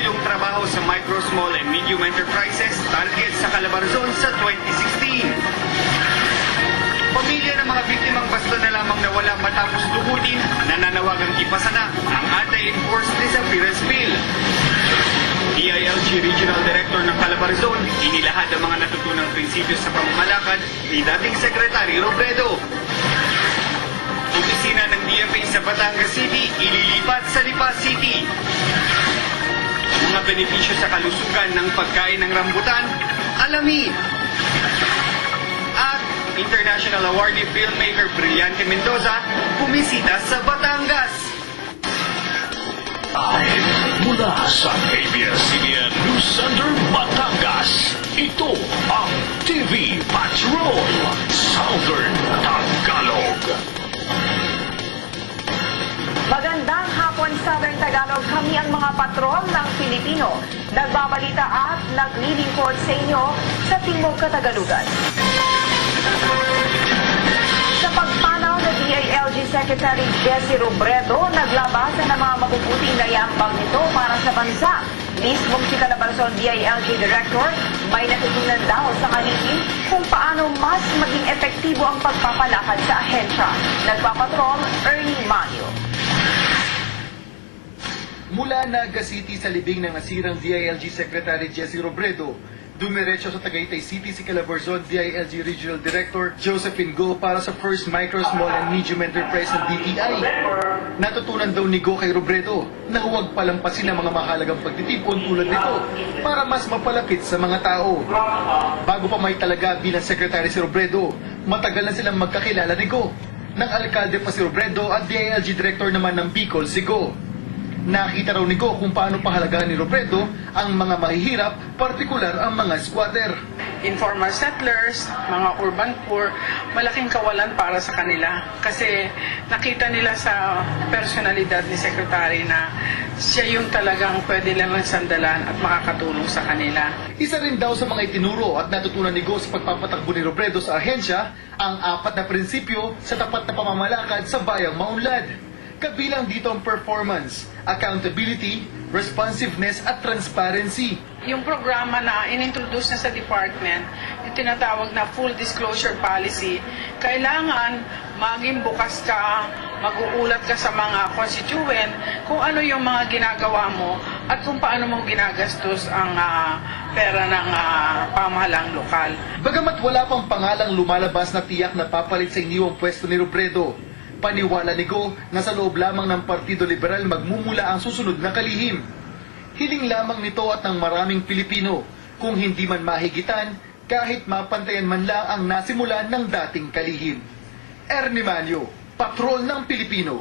milyong trabaho sa micro, small, and medium enterprises target sa Calabarzon sa 2016. Pamilya ng mga biktimang basta na lamang nawala matapos luhudin, nananawagang ipasa na ang anti-enforced disappearance bill. DILG Regional Director ng Calabarzon, inilahad ang mga natutunang prinsipyo sa pamamalakad ni dating Secretary Robredo. Opisina ng DFA sa Batangas City, ililipat sa Lipa City. Mga benepisyo sa kalusugan ng pagkain ng rambutan, alamin. At International Awardee Filmmaker Brillante Mendoza, bumisita sa Batangas. Mula sa ABS-CBN News Center, Batangas, ito ang TV Patrol Southern Tagalog. Magandang hapon, Southern Tagalog. Kami ang mga patrol ng Pilipino. Nagbabalita at naglilingkod sa inyo sa Timog Katagalugan. Sa pagpanaw na DILG Secretary Jesse Robredo, naglabasan ng mga mabubuting naiambag nito para sa bansa. Mismong si Calabarzon DILG Director, may natutunan daw sa kalihim kung paano mas maging epektibo ang pagpapalakad sa ahensya. Nagpapatrol, Ernie Manio. Mula Naga City sa libing ng nasirang DILG Secretary Jesse Robredo, dumiretso sa Tagaytay City si Calabarzon DILG Regional Director Josephine Go para sa First Micro, Small and Medium Enterprise ng DTI. Natutunan daw ni Go kay Robredo na huwag palampasin ang mga mahalagang pagtitipon tulad nito para mas mapalapit sa mga tao. Bago pa may talaga bilang Secretary si Robredo, matagal na silang magkakilala ni Go. Nang alkalde pa si Robredo at DILG Director naman ng Bicol si Go. Nakita raw ni Go kung paano pahalagahan ni Robredo ang mga mahihirap, partikular ang mga squatter. Informal settlers, mga urban poor, malaking kawalan para sa kanila. Kasi nakita nila sa personalidad ni Secretary na siya yung talagang pwede lang sandalan at makakatulong sa kanila. Isa rin daw sa mga itinuro at natutunan ni Go sa pagpapatakbo ni Robredo sa ahensya ang 4 na prinsipyo sa tapat na pamamalakad sa bayang maunlad. Kabilang dito ang performance, accountability, responsiveness at transparency. Yung programa na inintroduce na sa department, yung tinatawag na full disclosure policy, kailangan maging bukas ka, mag-uulat ka sa mga constituent kung ano yung mga ginagawa mo at kung paano mo ginagastos ang pera ng pamahalang lokal. Bagamat wala pang pangalang lumalabas na tiyak na papalit sa iniwang pwesto ni Robredo, paniwala ni Go na sa loob lamang ng Partido Liberal magmumula ang susunod na kalihim. Hiling lamang nito at ng maraming Pilipino kung hindi man mahigitan kahit mapantayan man lang ang nasimulan ng dating kalihim. Ernie Manio, Patrol ng Pilipino.